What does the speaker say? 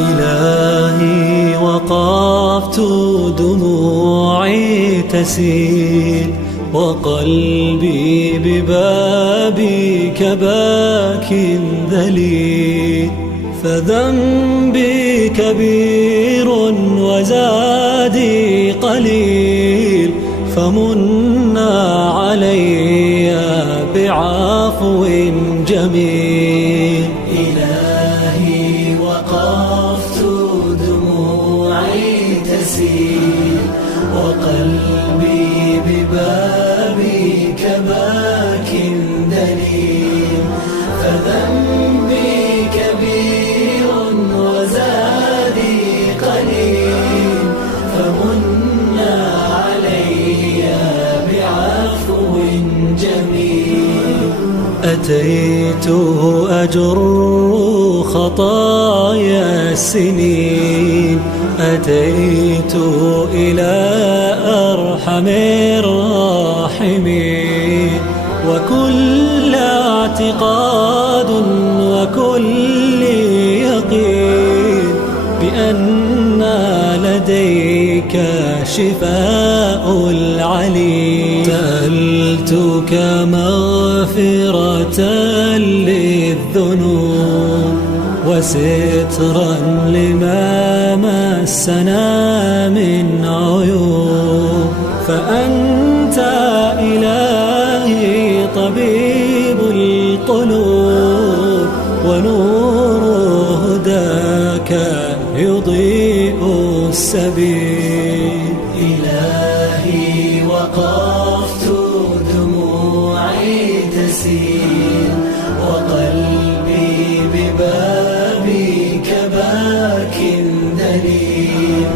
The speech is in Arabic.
إلهي وقفت دموعي تسيل وقلبي ببابك باك ذليل، فذنبي كبير وزادي قليل، فمنا علي بعفو جميل. إلهي وقفت دموعي تسيل وقلبي ببابك باك دليل، فذنبي كبير وزادي قليل، فمنا علي بعفو جميل. أتيت أجر خطايا السنين، أتيت إلى أرحم الراحمين، وكل اعتقاد وكل يقين بأن لديك شفاء العليل. سألتك مغفرة للذنوب وسترا لما مسنا من عيوب، فأنت إلهي طبيب القلوب، ونور هداك يضيء السبيل. إلهي وقفت دموعي تسيل وقلبي ببابك باك دليل،